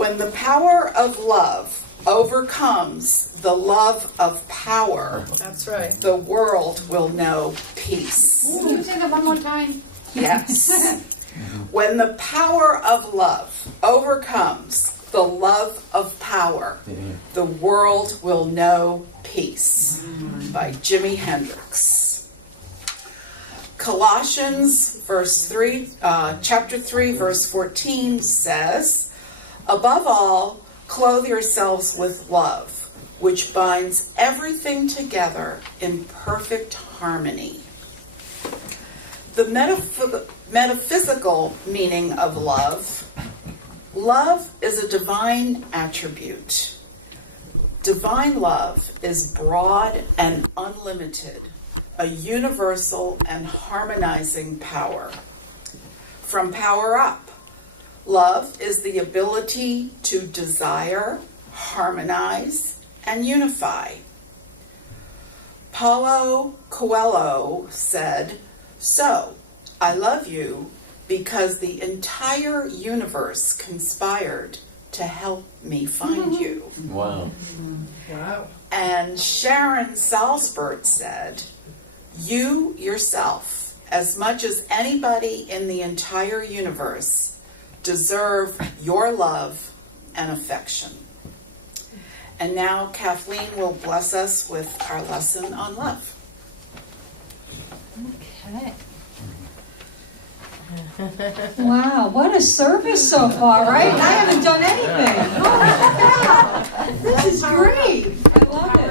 When the power of love overcomes the love of power, That's right. the world will know peace. Can you say that one more time? Yes. When the power of love overcomes the love of power, the world will know peace. By Jimi Hendrix. Colossians chapter 3, verse 14 says, "Above all, clothe yourselves with love, which binds everything together in perfect harmony." The metaphysical meaning of love is a divine attribute. Divine love is broad and unlimited, a universal and harmonizing power. From power up, love is the ability to desire, harmonize, and unify. Paulo Coelho said, "So, I love you because the entire universe conspired to help me find you." Wow. Wow. And Sharon Salzberg said, "You yourself, as much as anybody in the entire universe, deserve your love and affection." And now Kathleen will bless us with our lesson on love. Okay. Wow, what a service so far, right? I haven't done anything. Oh, wow. This is great. I love it.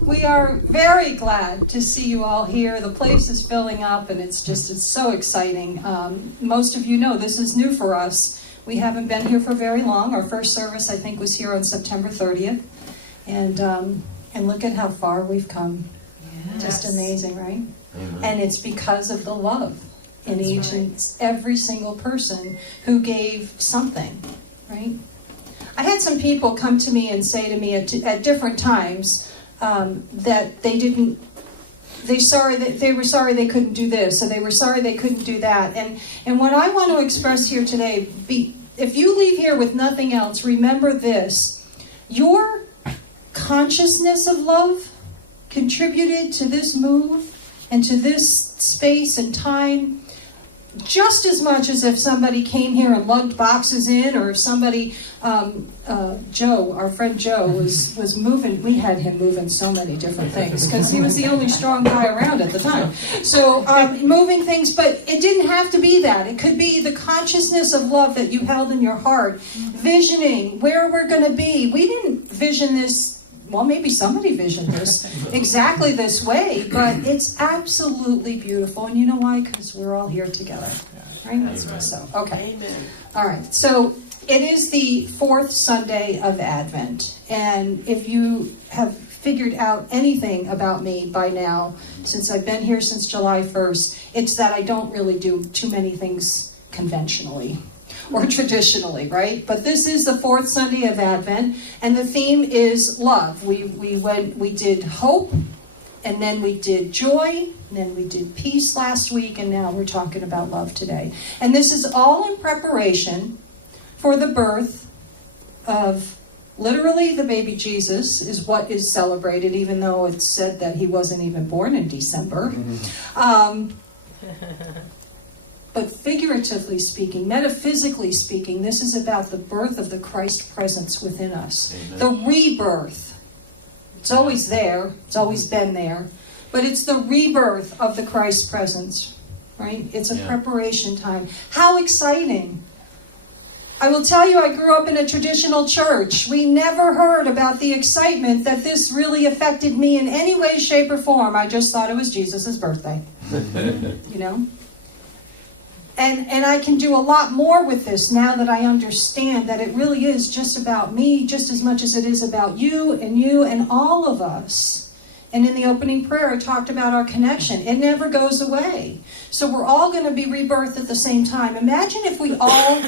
We are very glad to see you all here. The place is filling up, and it's so exciting. Most of you know this is new for us. We haven't been here for very long. Our first service, I think, was here on September 30th. And look at how far we've come. Yes. Just amazing, right? Amen. And it's because of the love in each and every single person who gave something, right? I had some people come to me and say to me at different times that they were sorry they couldn't do this, or they were sorry they couldn't do that. And what I want to express here today, if you leave here with nothing else, remember this: your consciousness of love contributed to this move and to this space and time just as much as if somebody came here and lugged boxes in, or if somebody, Joe, our friend Joe, was moving. We had him moving so many different things because he was the only strong guy around at the time. So moving things, but it didn't have to be that. It could be the consciousness of love that you held in your heart, visioning where we're going to be. We didn't vision this. Well, maybe somebody visioned this exactly this way, but it's absolutely beautiful. And you know why? Because we're all here together, right? Amen. So, okay. Amen. All right. So it is the fourth Sunday of Advent. And if you have figured out anything about me by now, since I've been here since July 1st, it's that I don't really do too many things conventionally or traditionally, right? But this is the fourth Sunday of Advent, and the theme is love. We did hope, and then we did joy, and then we did peace last week, and now we're talking about love today. And this is all in preparation for the birth of, literally, the baby Jesus is what is celebrated, even though it's said that he wasn't even born in December. But figuratively speaking, metaphysically speaking, this is about the birth of the Christ presence within us. Amen. The rebirth. It's always there. It's always been there. But it's the rebirth of the Christ presence, right? It's a preparation time. How exciting. I will tell you, I grew up in a traditional church. We never heard about the excitement that this really affected me in any way, shape, or form. I just thought it was Jesus' birthday. You know? And I can do a lot more with this now that I understand that it really is just about me, just as much as it is about you and all of us. And in the opening prayer, I talked about our connection. It never goes away. So we're all going to be rebirthed at the same time. Imagine if we all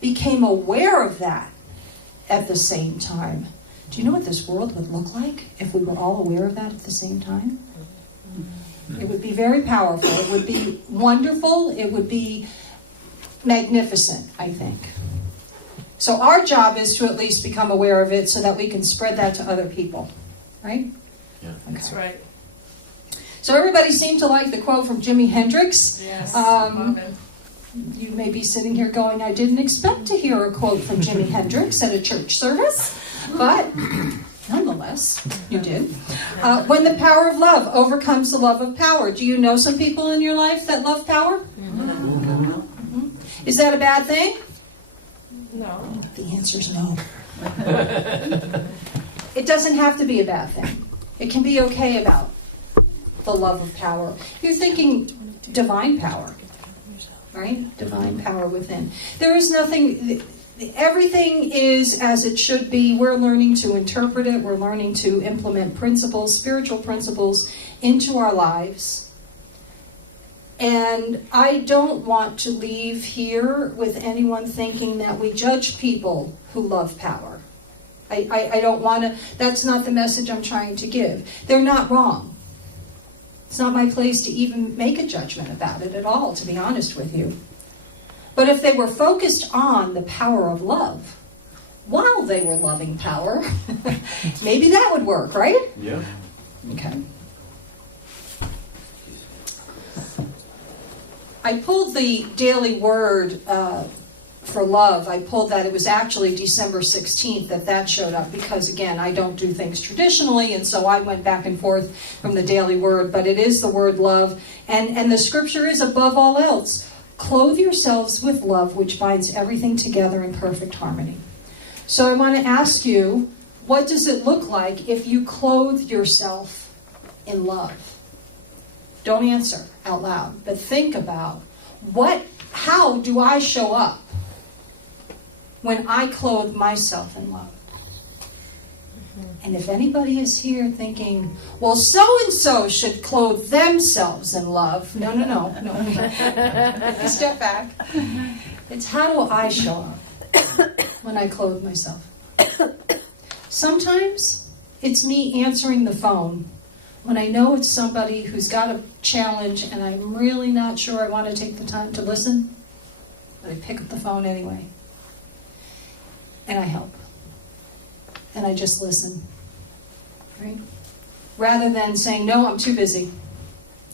became aware of that at the same time. Do you know what this world would look like if we were all aware of that at the same time? It would be very powerful. It would be wonderful. It would be magnificent, I think. So our job is to at least become aware of it so that we can spread that to other people, right? Yeah. Okay. That's right. So everybody seemed to like the quote from Jimi Hendrix. Yes. You may be sitting here going, I didn't expect to hear a quote from Jimi Hendrix at a church service, but nonetheless, you did. When the power of love overcomes the love of power. Do you know some people in your life that love power? Mm-hmm. Is that a bad thing? No. The answer is no. It doesn't have to be a bad thing. It can be okay about the love of power. You're thinking divine power, right? Divine power within. There is nothing, everything is as it should be. We're learning to interpret it. We're learning to implement principles, spiritual principles, into our lives. And I don't want to leave here with anyone thinking that we judge people who love power. I don't want to, that's not the message I'm trying to give. They're not wrong. It's not my place to even make a judgment about it at all, to be honest with you. But if they were focused on the power of love, while they were loving power, maybe that would work, right? Yeah. Okay. I pulled the daily word for love. I pulled that. It was actually December 16th that showed up because, again, I don't do things traditionally, and so I went back and forth from the daily word, but it is the word love. And the scripture is, above all else, clothe yourselves with love, which binds everything together in perfect harmony. So I want to ask you, what does it look like if you clothe yourself in love? Don't answer out loud, but think about how do I show up when I clothe myself in love? And if anybody is here thinking, well, so-and-so should clothe themselves in love. No. Take a step back. It's how do I show up when I clothe myself? Sometimes it's me answering the phone when I know it's somebody who's got a challenge and I'm really not sure I want to take the time to listen, but I pick up the phone anyway. And I help. And I just listen. Right? Rather than saying, no, I'm too busy.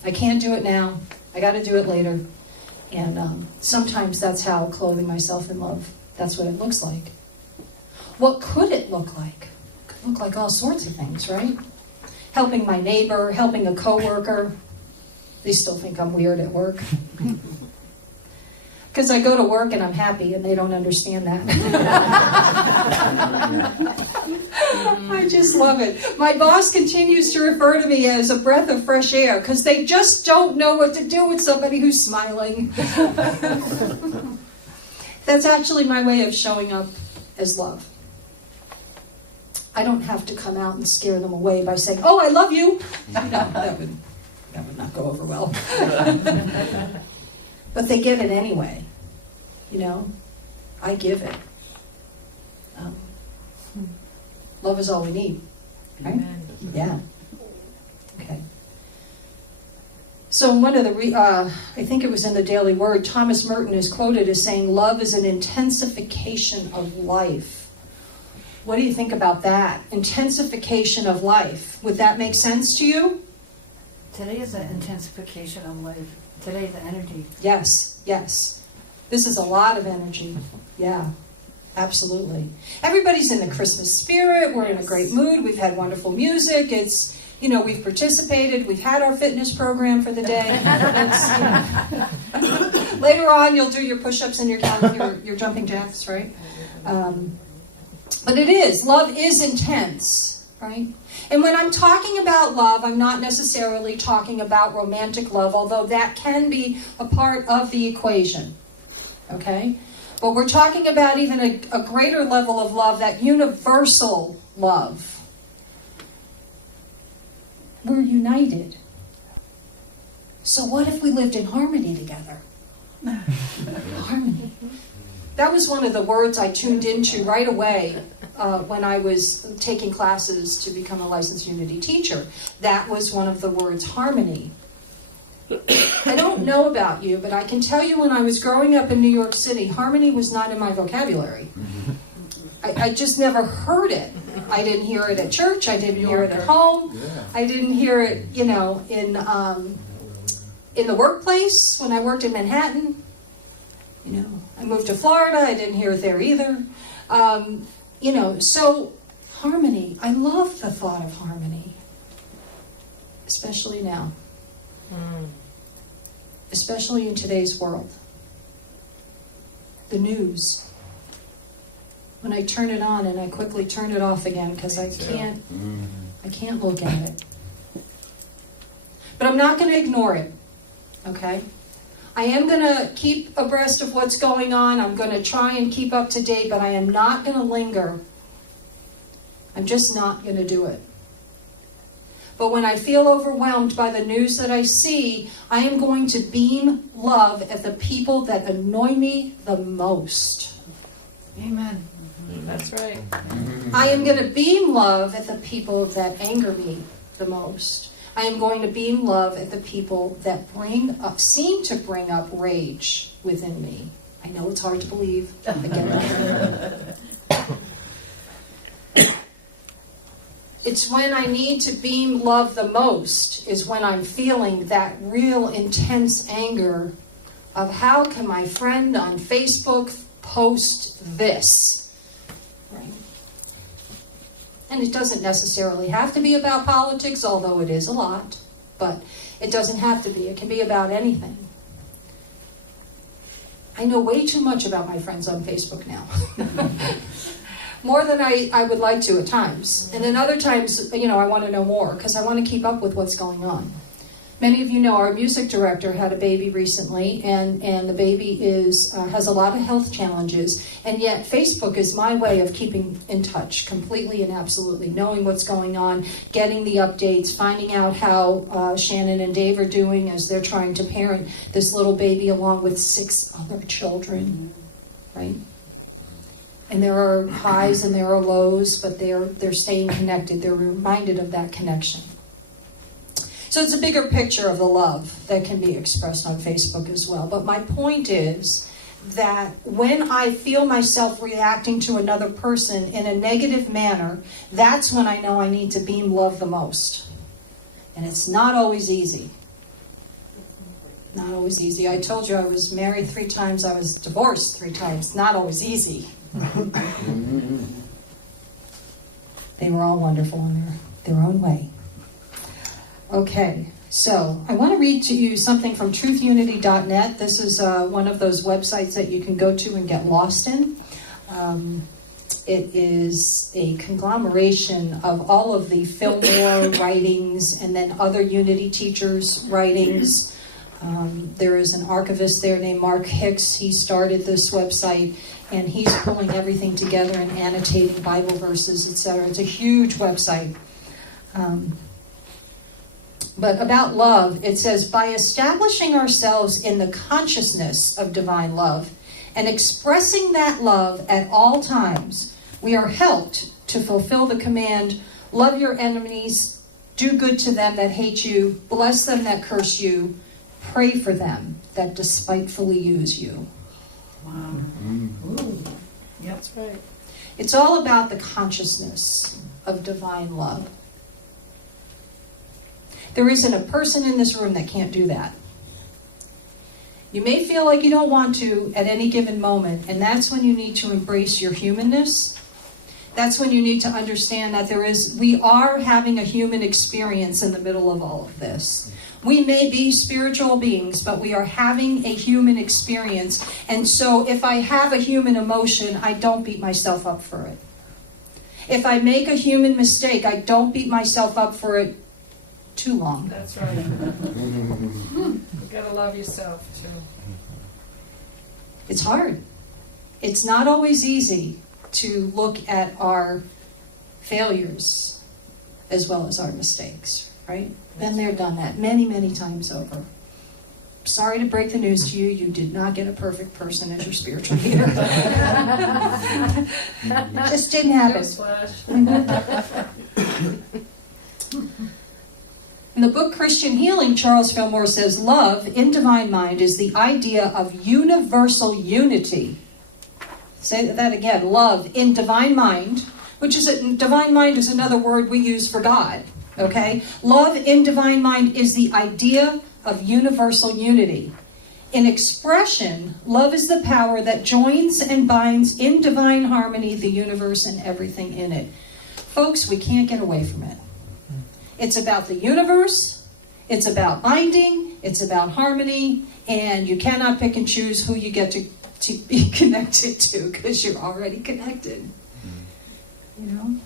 I can't do it now. I got to do it later. And sometimes that's how clothing myself in love, that's what it looks like. What could it look like? It could look like all sorts of things, right? Helping my neighbor, helping a coworker. They still think I'm weird at work. Because I go to work and I'm happy and they don't understand that. I just love it. My boss continues to refer to me as a breath of fresh air because they just don't know what to do with somebody who's smiling. That's actually my way of showing up as love. I don't have to come out and scare them away by saying, oh, I love you. No, that would not go over well. But they get it anyway. You know, I give it. Love is all we need. Right? Amen. Yeah. Okay. So one of the, I think it was in the Daily Word, Thomas Merton is quoted as saying, love is an intensification of life. What do you think about that? Intensification of life. Would that make sense to you? Today is an intensification of life. Today, the energy. Yes, yes. This is a lot of energy. Yeah, absolutely. Everybody's in the Christmas spirit. We're in a great mood. We've had wonderful music. It's, you know, we've participated. We've had our fitness program for the day. Later on, you'll do your push-ups and your jumping jacks, right? But it is. Love is intense, right? And when I'm talking about love, I'm not necessarily talking about romantic love, although that can be a part of the equation, okay? But we're talking about even a greater level of love, that universal love. We're united. So what if we lived in harmony together? Harmony. That was one of the words I tuned into right away when I was taking classes to become a licensed Unity teacher. That was one of the words, harmony. I don't know about you, but I can tell you when I was growing up in New York City, harmony was not in my vocabulary. I just never heard it. I didn't hear it at church. I didn't hear it at home. I didn't hear it, in the workplace when I worked in Manhattan. I moved to Florida. I didn't hear it there either. So harmony. I love the thought of harmony, especially now, especially in today's world. The news. When I turn it on and I quickly turn it off again because I can't look at it. But I'm not going to ignore it, okay? I am going to keep abreast of what's going on. I'm going to try and keep up to date, but I am not going to linger. I'm just not going to do it. But when I feel overwhelmed by the news that I see, I am going to beam love at the people that annoy me the most. Amen. That's right. I am going to beam love at the people that anger me the most. I am going to beam love at the people that seem to bring up rage within me. I know it's hard to believe. I get it. It's when I need to beam love the most is when I'm feeling that real intense anger of how can my friend on Facebook post this? Right? And it doesn't necessarily have to be about politics, although it is a lot, but it doesn't have to be. It can be about anything. I know way too much about my friends on Facebook now. More than I would like to at times. And then other times, I want to know more because I want to keep up with what's going on. Many of you know our music director had a baby recently, and the baby has a lot of health challenges, and yet Facebook is my way of keeping in touch completely and absolutely, knowing what's going on, getting the updates, finding out how Shannon and Dave are doing as they're trying to parent this little baby along with 6 other children, right? And there are highs and there are lows, but they're staying connected. They're reminded of that connection. So it's a bigger picture of the love that can be expressed on Facebook as well. But my point is that when I feel myself reacting to another person in a negative manner, that's when I know I need to beam love the most. And it's not always easy. Not always easy. I told you I was married 3 times. I was divorced 3 times. Not always easy. They were all wonderful in their own way. Okay, so I want to read to you something from truthunity.net. This is one of those websites that you can go to and get lost in. It is a conglomeration of all of the Fillmore writings and then other Unity teachers' writings. There is an archivist there named Mark Hicks. He started this website, and he's pulling everything together and annotating Bible verses, etc. It's a huge website. But about love, it says, by establishing ourselves in the consciousness of divine love and expressing that love at all times, we are helped to fulfill the command, love your enemies, do good to them that hate you, bless them that curse you, pray for them that despitefully use you. Wow. Ooh. Yep. That's right. It's all about the consciousness of divine love. There isn't a person in this room that can't do that. You may feel like you don't want to at any given moment, and that's when you need to embrace your humanness. That's when you need to understand that we are having a human experience in the middle of all of this. We may be spiritual beings, but we are having a human experience. And so if I have a human emotion, I don't beat myself up for it. If I make a human mistake, I don't beat myself up for it too long. That's right. You gotta love yourself too. It's hard. It's not always easy to look at our failures as well as our mistakes, right? Been there, done that many, many times over. Sorry to break the news to you, you did not get a perfect person as your spiritual leader. It just didn't happen. Newsflash. In the book Christian Healing, Charles Fillmore says, love in divine mind is the idea of universal unity Say that again. Love in divine mind, divine mind is another word we use for God. Okay? Love in divine mind is the idea of universal unity. In expression, love is the power that joins and binds in divine harmony the universe and everything in it. Folks, we can't get away from it. It's about the universe, it's about binding, it's about harmony, and you cannot pick and choose who you get to be connected to, because you're already connected. You know?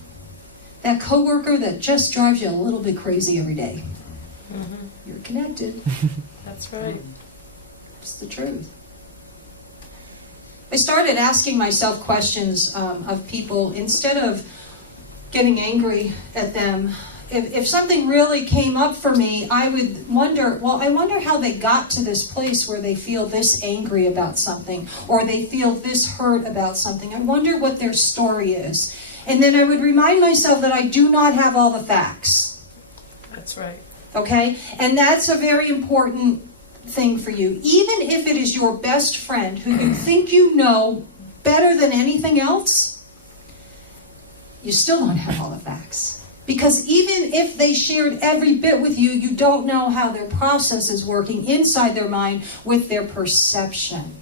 That coworker that just drives you a little bit crazy every day. Mm-hmm. You're connected. That's right. It's the truth. I started asking myself questions of people instead of getting angry at them. If something really came up for me, I would wonder, I wonder how they got to this place where they feel this angry about something, or they feel this hurt about something. I wonder what their story is. And then I would remind myself that I do not have all the facts. That's right. Okay? And that's a very important thing for you. Even if it is your best friend who you think you know better than anything else, you still don't have all the facts. Because even if they shared every bit with you, you don't know how their process is working inside their mind with their perception.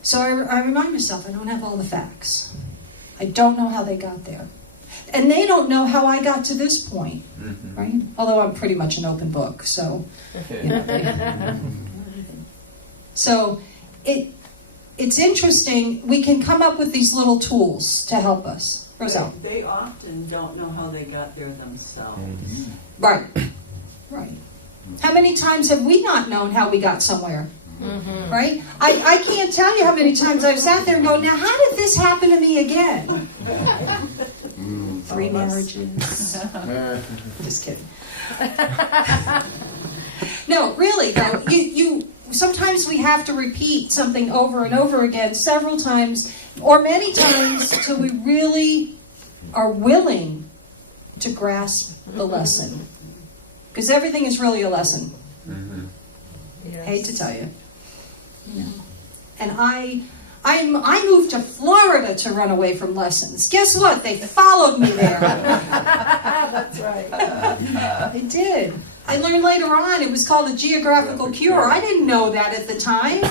So I remind myself, I don't have all the facts. I don't know how they got there. And they don't know how I got to this point, right? Although I'm pretty much an open book, so, you know. So it's interesting. We can come up with these little tools to help us. Roselle. They often don't know how they got there themselves. Right. Right. How many times have we not known how we got somewhere? Mm-hmm. Right? I can't tell you how many times I've sat there and go, now how did this happen to me again? 3 marriages. Just kidding. No, really though, you sometimes we have to repeat something over and over again several times or many times till we really are willing to grasp the lesson. Because everything is really a lesson. Yes. Hate to tell you. And I moved to Florida to run away from lessons. Guess what? They followed me there. That's right. They did. I learned later on it was called a geographical cure. I didn't know that at the time.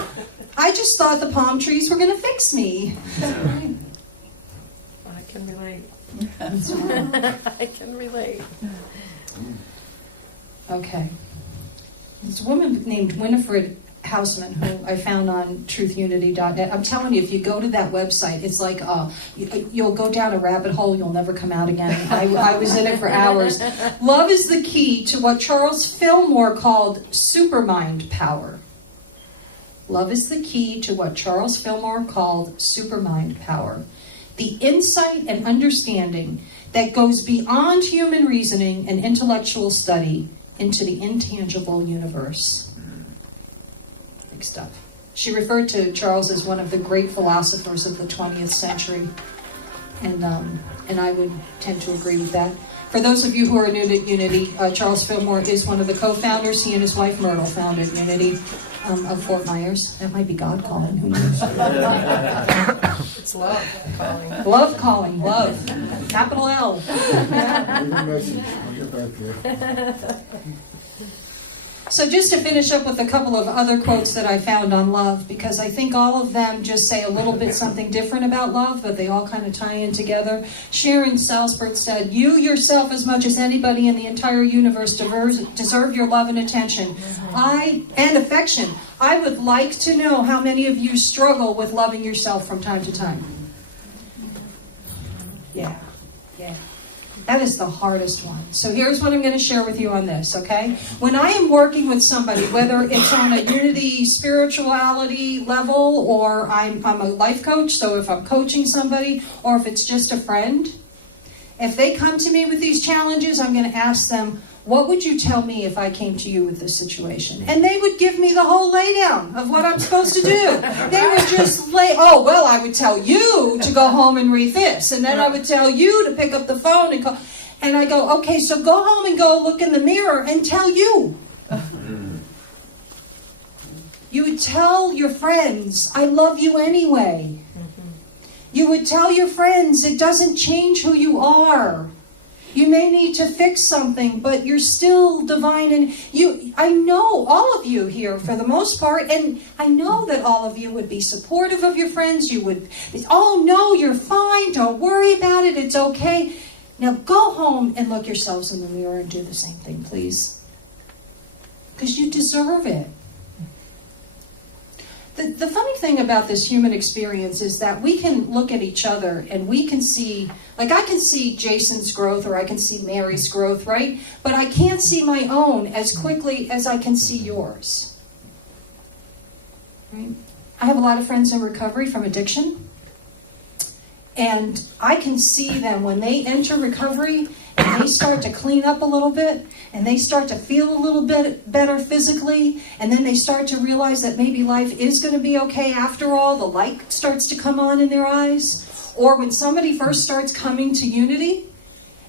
I just thought the palm trees were going to fix me. I can relate. I can relate. Okay. This woman named Winifred Hausman, who I found on truthunity.net. I'm telling you, if you go to that website, it's like you'll go down a rabbit hole, you'll never come out again. I was in it for hours. Love is the key to what Charles Fillmore called supermind power. Love is the key to what Charles Fillmore called supermind power. The insight and understanding that goes beyond human reasoning and intellectual study into the intangible universe. Big stuff. She referred to Charles as one of the great philosophers of the 20th century, and I would tend to agree with that. For those of you who are new to Unity, Charles Fillmore is one of the co-founders. He and his wife Myrtle founded Unity of Fort Myers. That might be God calling, who knows? It's love calling. Love calling, love. Capital L. Leave a message. I'll get back there. So just to finish up with a couple of other quotes that I found on love, because I think all of them just say a little bit something different about love, but they all kind of tie in together. Sharon Salzberg said, "You yourself, as much as anybody in the entire universe, deserve your love and attention. And affection. I would like to know how many of you struggle with loving yourself from time to time." Yeah. That is the hardest one. So here's what I'm going to share with you on this, okay? When I am working with somebody, whether it's on a Unity spirituality level or I'm a life coach, so if I'm coaching somebody or if it's just a friend, if they come to me with these challenges, I'm going to ask them, what would you tell me if I came to you with this situation? And they would give me the whole laydown of what I'm supposed to do. They would just I would tell you to go home and read this. And then I would tell you to pick up the phone and call. And I go, okay, so go home and go look in the mirror and tell you. You would tell your friends, I love you anyway. You would tell your friends, it doesn't change who you are. You may need to fix something, but you're still divine. And I know all of you here for the most part, and I know that all of you would be supportive of your friends. You would, oh no, you're fine. Don't worry about it. It's okay. Now go home and look yourselves in the mirror and do the same thing, please. Because you deserve it. The funny thing about this human experience is that we can look at each other and we can see, like I can see Jason's growth or I can see Mary's growth, right? But I can't see my own as quickly as I can see yours. Right? I have a lot of friends in recovery from addiction. And I can see them when they enter recovery and they start to clean up a little bit and they start to feel a little bit better physically, and then they start to realize that maybe life is going to be okay after all. The light starts to come on in their eyes. Or when somebody first starts coming to Unity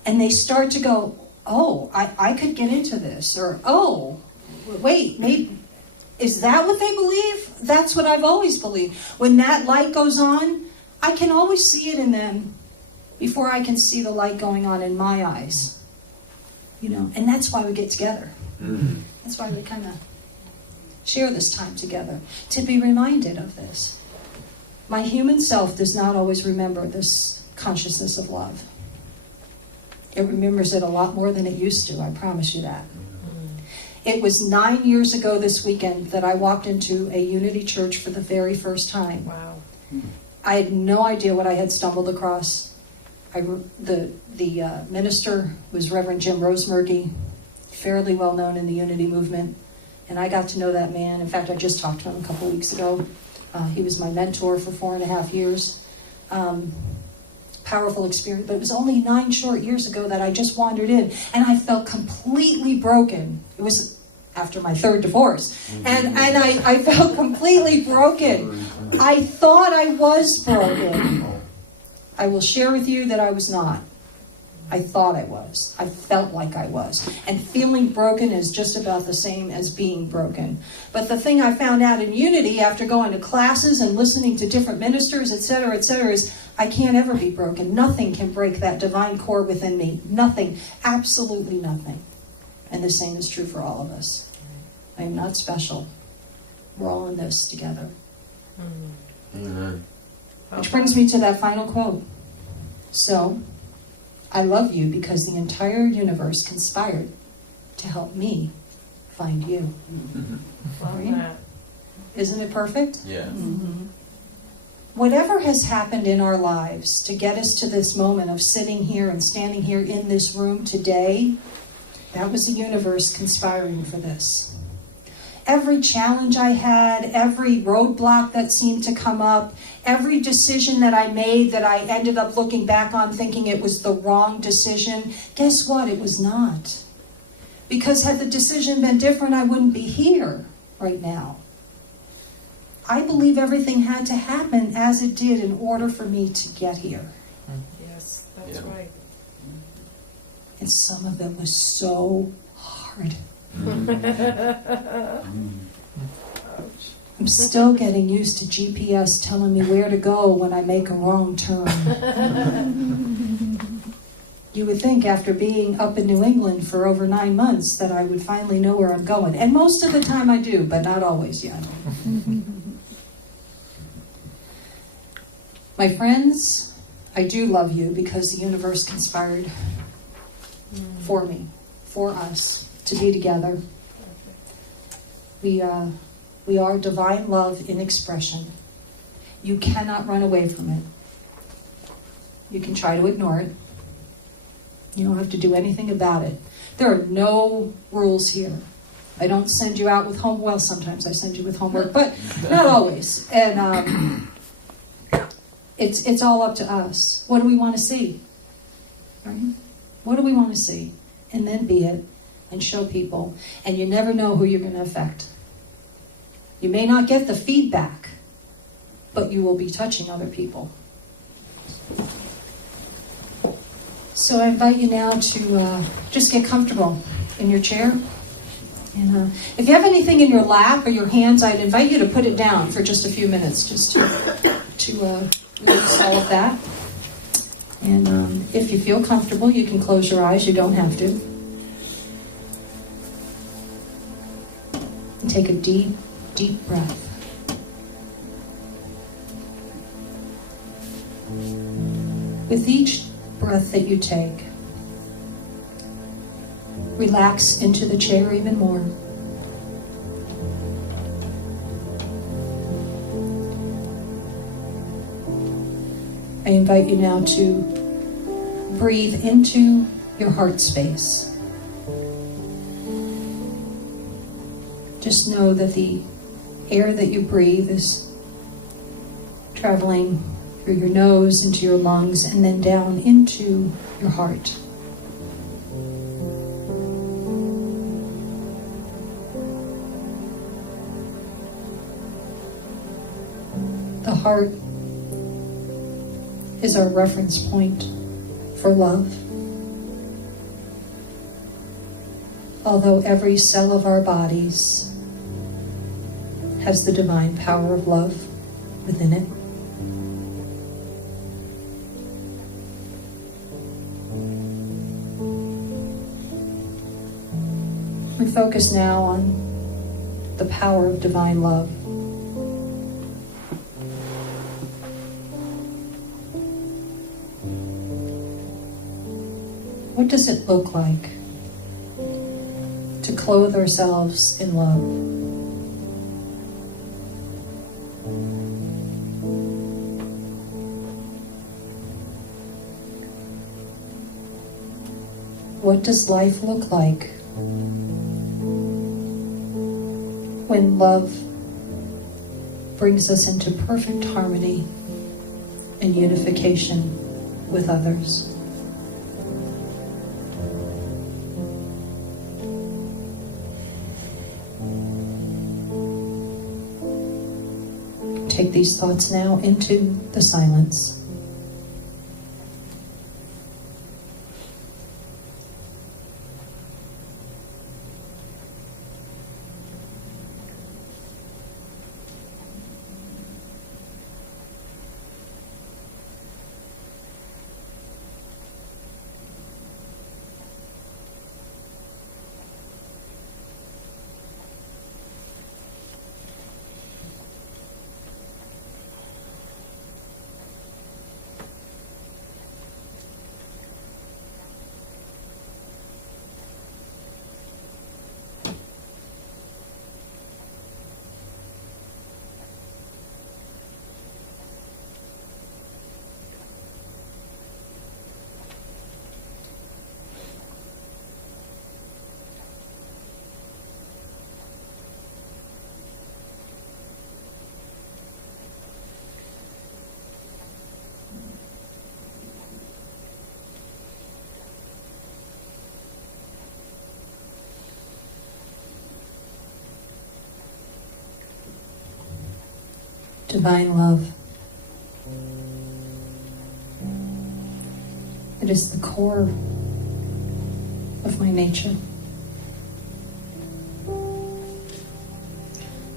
and they start to go, oh, I could get into this. Or, oh, wait, maybe, is that what they believe? That's what I've always believed. When that light goes on, I can always see it in them before I can see the light going on in my eyes. You know, and that's why we get together. Mm-hmm. That's why we kind of share this time together, to be reminded of this. My human self does not always remember this consciousness of love. It remembers it a lot more than it used to, I promise you that. It was 9 years ago this weekend that I walked into a Unity church for the very first time. Wow. I had no idea what I had stumbled across. The minister was Reverend Jim Rosemurgy, fairly well known in the Unity movement, and I got to know that man. In fact, I just talked to him a couple of weeks ago. He was my mentor for 4.5 years. Powerful experience, but it was only 9 short years ago that I just wandered in, and I felt completely broken. It was after my 3rd divorce, and I felt completely broken. I thought I was broken. I will share with you that I was not. I thought I was. I felt like I was. And feeling broken is just about the same as being broken. But the thing I found out in Unity after going to classes and listening to different ministers, etc., is I can't ever be broken. Nothing can break that divine core within me. Nothing. Absolutely nothing. And the same is true for all of us. I am not special. We're all in this together. Amen. Which brings me to that final quote. So, I love you because the entire universe conspired to help me find you. Right? Isn't it perfect? Yeah. Mm-hmm. Whatever has happened in our lives to get us to this moment of sitting here and standing here in this room today, that was the universe conspiring for this. Every challenge I had, every roadblock that seemed to come up, every decision that I made that I ended up looking back on thinking it was the wrong decision, guess what? It was not. Because had the decision been different, I wouldn't be here right now. I believe everything had to happen as it did in order for me to get here. Yes, that's right. And some of it was so hard. I'm still getting used to GPS telling me where to go when I make a wrong turn. You would think after being up in New England for over 9 months that I would finally know where I'm going. And most of the time I do, but not always yet. My friends, I do love you because the universe conspired for me, for us, to be together. We are divine love in expression. You cannot run away from it. You can try to ignore it. You don't have to do anything about it. There are no rules here. I don't send you out with homework. Well, sometimes I send you with homework, but not always. And it's all up to us. What do we want to see? Right? What do we want to see? And then be it. And show people. And you never know who you're going to affect. You may not get the feedback, but you will be touching other people. So I invite you now to just get comfortable in your chair. And if you have anything in your lap or your hands, I'd invite you to put it down for just a few minutes, just to release all of that. And if you feel comfortable, you can close your eyes. You don't have to. And take a deep, deep breath. With each breath that you take, relax into the chair even more. I invite you now to breathe into your heart space. Just know that the air that you breathe is traveling through your nose into your lungs and then down into your heart. The heart is our reference point for love. Although every cell of our bodies has the divine power of love within it. We focus now on the power of divine love. What does it look like to clothe ourselves in love? What does life look like when love brings us into perfect harmony and unification with others? Take these thoughts now into the silence. Divine love. It is the core of my nature.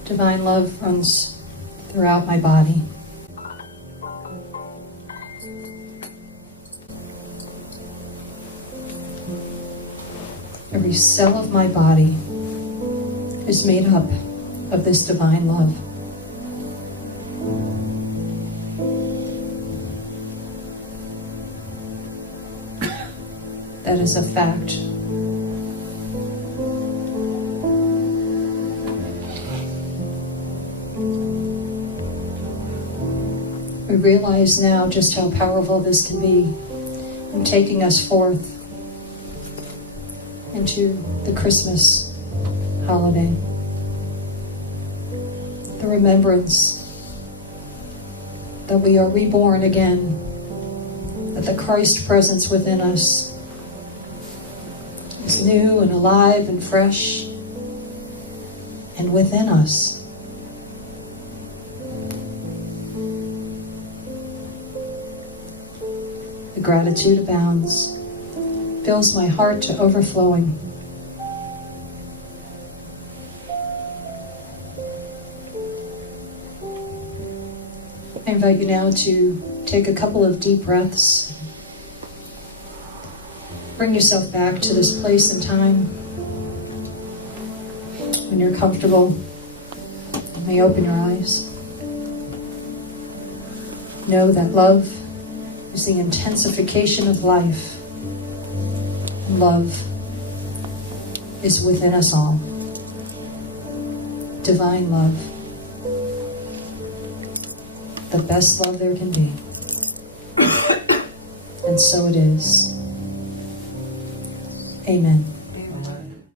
Divine love runs throughout my body. Every cell of my body is made up of this divine love. That is a fact. We realize now just how powerful this can be in taking us forth into the Christmas holiday. The remembrance that we are reborn again, that the Christ presence within us is new and alive and fresh and within us. The gratitude abounds, fills my heart to overflowing. invite you now to take a couple of deep breaths. Bring yourself back to this place and time. When you're comfortable, you may open your eyes. Know that love is the intensification of life. Love is within us all. Divine love. The best love there can be. And so it is. Amen.